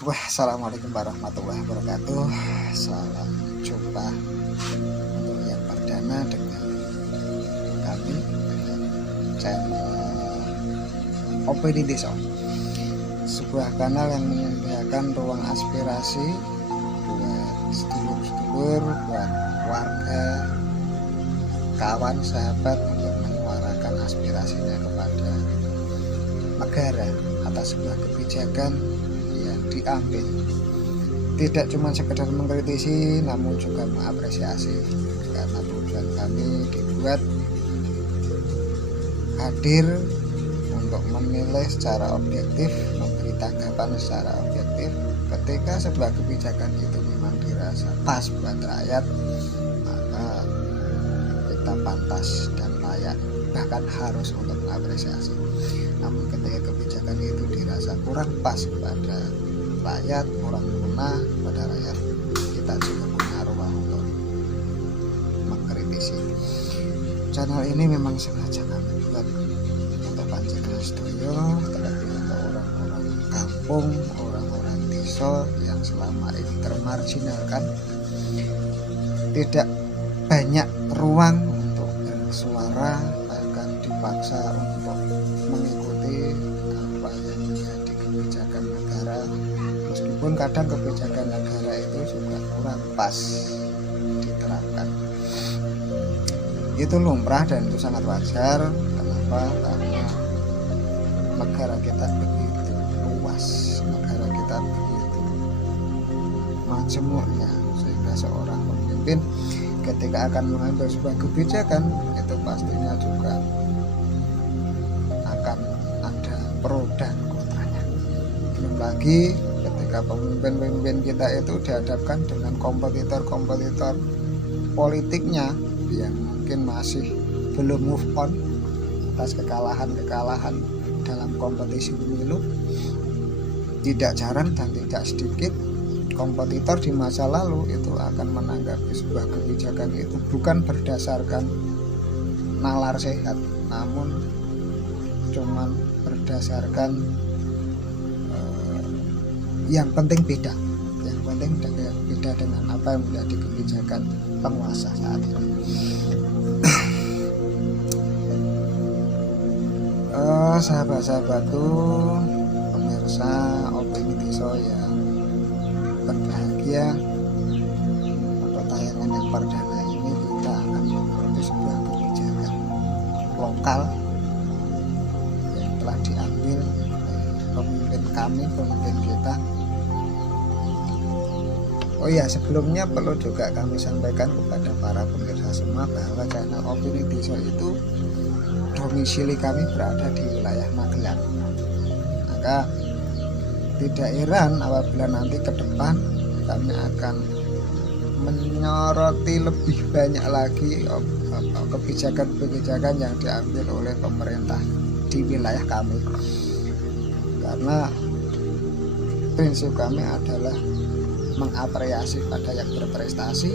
Assalamualaikum warahmatullahi wabarakatuh. Salam jumpa untuk yang perdana dengan kami channel Opini Desa, sebuah kanal yang menyediakan ruang aspirasi buat sedulur-sedulur, buat warga, kawan, sahabat untuk menyuarakan aspirasinya kepada negara atas sebuah kebijakan yang diambil. Tidak cuma sekedar mengkritisi, namun juga mengapresiasi, karena tujuan kami dibuat hadir untuk menilai secara objektif, memberi tanggapan secara objektif. Ketika sebuah kebijakan itu memang dirasa pas buat rakyat, maka kita pantas dan layak, bahkan harus untuk mengapresiasi. Namun ketika kebijakan itu dirasa kurang pas kepada rakyat, kurang guna pada rakyat, kita juga punya ruang untuk mengkritisi. Channel ini memang sengaja kami buat untuk panjenengan sedaya, terlebih untuk orang-orang kampung, orang-orang desa yang selama ini termarginalkan, tidak banyak ruang untuk bersuara, bahkan dipaksa untuk mengikuti apa yang menjadi kebijakan negara, meskipun kadang kebijakan negara itu juga kurang pas diterapkan. Itu lumrah dan itu sangat wajar. Kenapa? Karena negara kita begitu luas, negara kita begitu majemuknya, sehingga seorang pemimpin ketika akan mengambil sebuah kebijakan itu pastinya juga akan ada pro dan kontranya. Belum lagi ketika pemimpin-pemimpin kita itu dihadapkan dengan kompetitor-kompetitor politiknya yang mungkin masih belum move on atas kekalahan-kekalahan dalam kompetisi pemilu. Tidak jarang dan tidak sedikit kompetitor di masa lalu itu akan menanggapi sebuah kebijakan itu bukan berdasarkan nalar sehat, namun cuman berdasarkan yang penting beda dengan apa yang menjadi kebijakan penguasa saat ini. Sahabat-sahabatku, pemirsa Opini Desa yang berbahagia, pada tayangan yang perdana ini kita akan mengikuti sebuah kebijakan lokal yang telah diambil pemimpin kami, pemimpin kita. Oh iya, sebelumnya perlu juga kami sampaikan kepada para pemirsa semua bahwa channel Opini Desa itu domisili kami berada di wilayah Magelang. Maka tidak heran apabila nanti ke depan kami akan menyoroti lebih banyak lagi kebijakan-kebijakan yang diambil oleh pemerintah di wilayah kami, karena prinsip kami adalah mengapresiasi pada yang berprestasi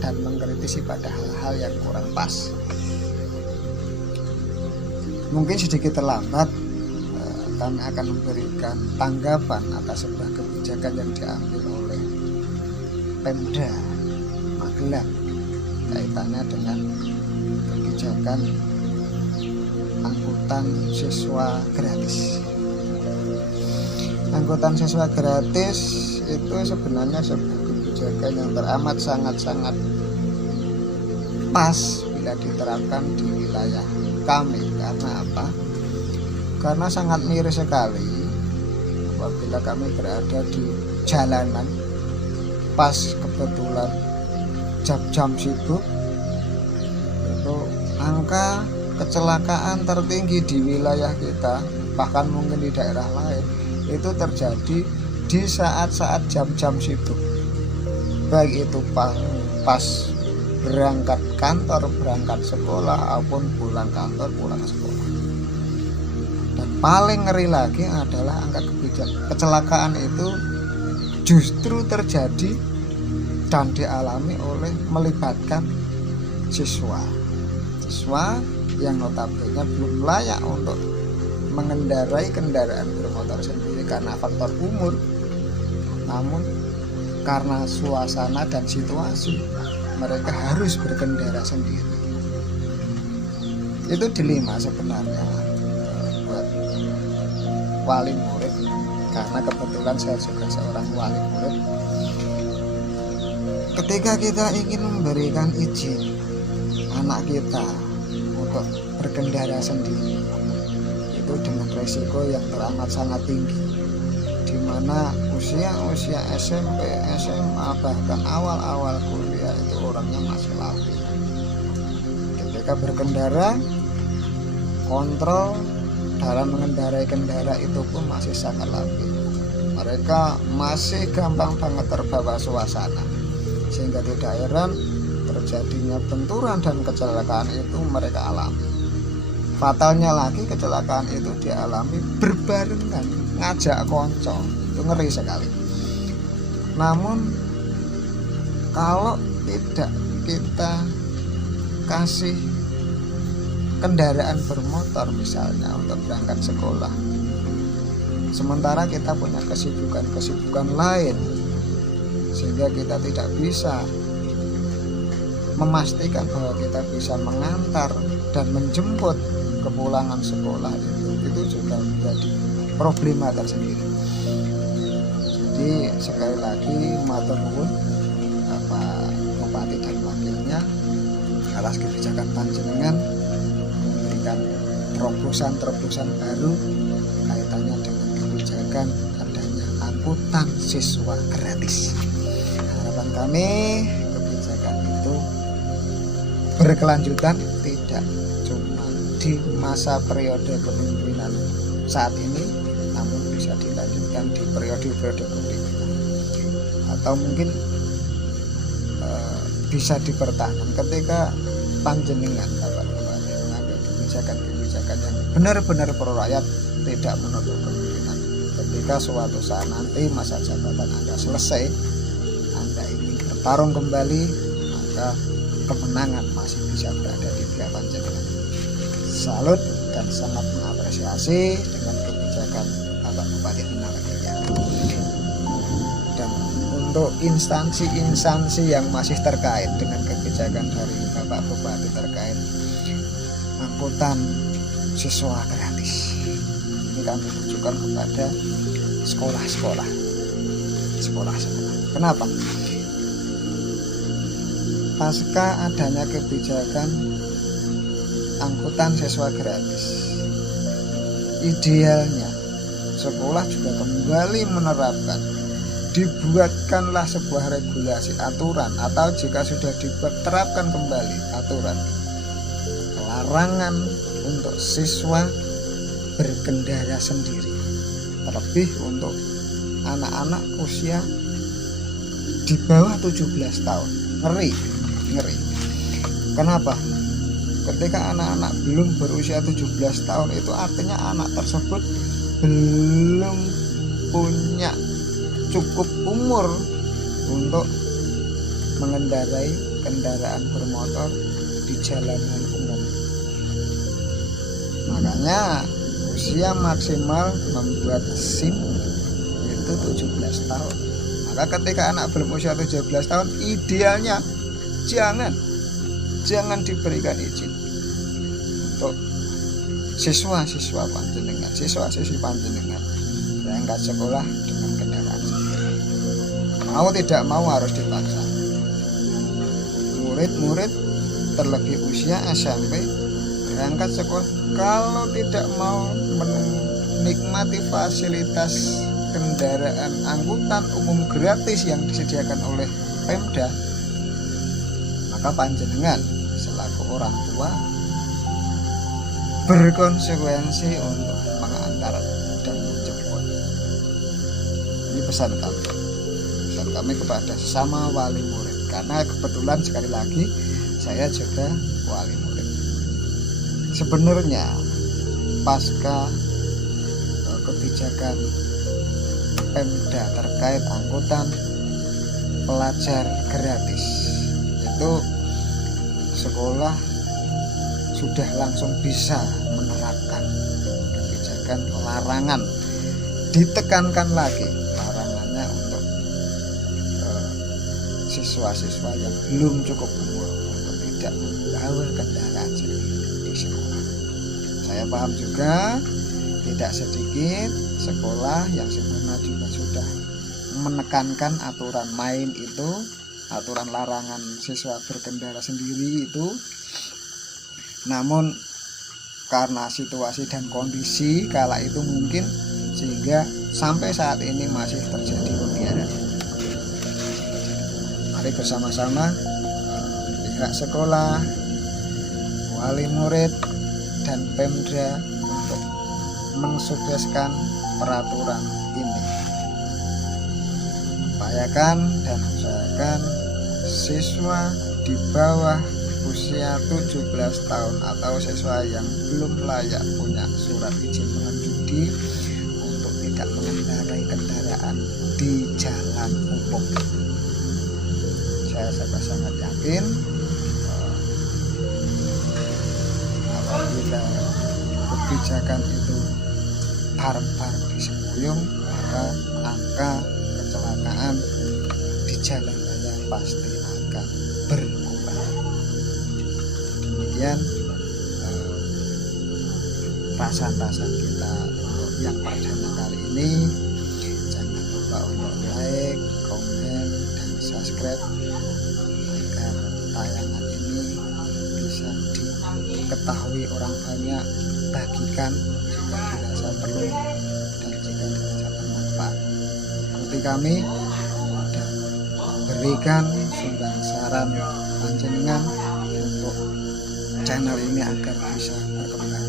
dan mengkritisi pada hal-hal yang kurang pas. Mungkin sedikit terlambat kami akan memberikan tanggapan atas sebuah kebijakan yang diambil oleh Pemda Magelang kaitannya dengan kebijakan angkutan siswa gratis. Angkutan siswa gratis itu sebenarnya sebuah kebijakan yang teramat sangat-sangat pas bila diterapkan di wilayah kami. Karena apa? Karena sangat miris sekali apabila kami berada di jalanan pas kebetulan jam-jam sibuk, itu angka kecelakaan tertinggi di wilayah kita, bahkan mungkin di daerah lain, itu terjadi di saat-saat jam-jam sibuk, baik itu pas berangkat kantor, berangkat sekolah, ataupun pulang kantor, pulang sekolah. Dan paling ngeri lagi adalah angka kecelakaan itu justru terjadi dan dialami oleh melibatkan siswa yang notabene belum layak untuk mengendarai kendaraan bermotor sendiri karena faktor umur, namun karena suasana dan situasi mereka harus berkendara sendiri. Itu dilema sebenarnya buat wali murid, karena kebetulan saya juga seorang wali murid. Ketika kita ingin memberikan izin anak kita untuk berkendara sendiri, itu dengan resiko yang teramat sangat tinggi, di mana usia SMP, SMA, bahkan awal-awal kuliah itu orangnya masih labil. Ketika berkendara, kontrol dalam mengendarai kendara itu pun masih sangat labil. Mereka masih gampang banget terbawa suasana, sehingga tidak heran terjadinya benturan dan kecelakaan itu mereka alami. Fatalnya lagi, kecelakaan itu dialami berbarengan, ngajak konco, itu ngeri sekali. Namun kalau tidak kita kasih kendaraan bermotor misalnya untuk berangkat sekolah, sementara kita punya kesibukan lain, sehingga kita tidak bisa memastikan bahwa kita bisa mengantar dan menjemput kepulangan sekolah, itu juga menjadi problema tersendiri. Jadi sekali lagi matur nuwun Bapak Bupati dan wakilnya atas kebijakan panjenengan memberikan terobosan baru kaitannya dengan kebijakan adanya angkutan siswa gratis. Harapan kami kebijakan itu berkelanjutan, tidak cuma di masa periode kepemimpinan saat ini, namun bisa dilanjutkan di periode-periode berikutnya, atau mungkin bisa dipertahankan ketika panjenengan Bapak Bupati mengambil kebijakan yang benar-benar pro rakyat, tidak menutup kemungkinan ketika suatu saat nanti masa jabatan Anda selesai, Anda ingin bertarung kembali, maka kemenangan masih bisa berada di pihak panjenengan. Salut dan sangat mengapresiasi dengan kebijakan Bapak Bupati Tinalagaya. Dan untuk instansi-instansi yang masih terkait dengan kebijakan dari Bapak Bupati terkait angkutan siswa gratis, ini kami tujukan kepada sekolah-sekolah. Kenapa? Pasca adanya kebijakan angkutan siswa gratis, idealnya sekolah juga kembali menerapkan, dibuatkanlah sebuah regulasi aturan, atau jika sudah diterapkan kembali aturan larangan untuk siswa berkendara sendiri, terlebih untuk anak-anak usia di bawah 17 tahun. Ngeri. Kenapa? Ketika anak-anak belum berusia 17 tahun, itu artinya anak tersebut belum punya cukup umur untuk mengendarai kendaraan bermotor di jalanan umum. Makanya usia maksimal membuat SIM itu 17 tahun. Maka ketika anak belum usia 17 tahun, idealnya jangan diberikan izin untuk siswa-siswi panjenengan berangkat sekolah dengan kendaraan sendiri. Mau tidak mau harus dipaksa. Murid-murid terlebih usia SMP berangkat sekolah, kalau tidak mau menikmati fasilitas kendaraan angkutan umum gratis yang disediakan oleh Pemda, maka panjenengan selaku orang tua berkonsekuensi untuk mengantar dan menjemput. Ini pesan kami kepada sesama wali murid, karena kebetulan sekali lagi saya juga wali murid. Sebenarnya pasca kebijakan Pemda terkait angkutan pelajar gratis, itu sekolah sudah langsung bisa menerapkan kebijakan larangan. Ditekankan lagi larangannya untuk siswa-siswa yang belum cukup umur untuk tidak membawa kendaraan sendiri di sekolah. Saya paham juga tidak sedikit sekolah yang sebenarnya juga sudah menekankan aturan main itu, aturan larangan siswa berkendara sendiri itu. Namun karena situasi dan kondisi kala itu mungkin sehingga sampai saat ini masih terjadi pembiaran. Mari bersama-sama pihak sekolah, wali murid, dan Pemda untuk mensukseskan peraturan ini. Upayakan dan usahakan siswa di bawah usia 17 tahun atau siswa yang belum layak punya surat izin mengemudi untuk tidak mengendarai kendaraan di jalan umum. Saya sangat yakin apabila kebijakan itu bareng-bareng disembuyung, maka angka kecelakaan di jalan raya pasti akan berkurang. Demikian rasan-rasan kita untuk yang perdana kali ini. Jangan lupa untuk like, komen, dan subscribe agar tayangan ini bisa diketahui orang banyak. Bagikan jika dirasa perlu dan jika dirasa bermanfaat. Ikuti kami dan berikan sumbang saran panjenengan untuk channel ini agar bisa berkembang.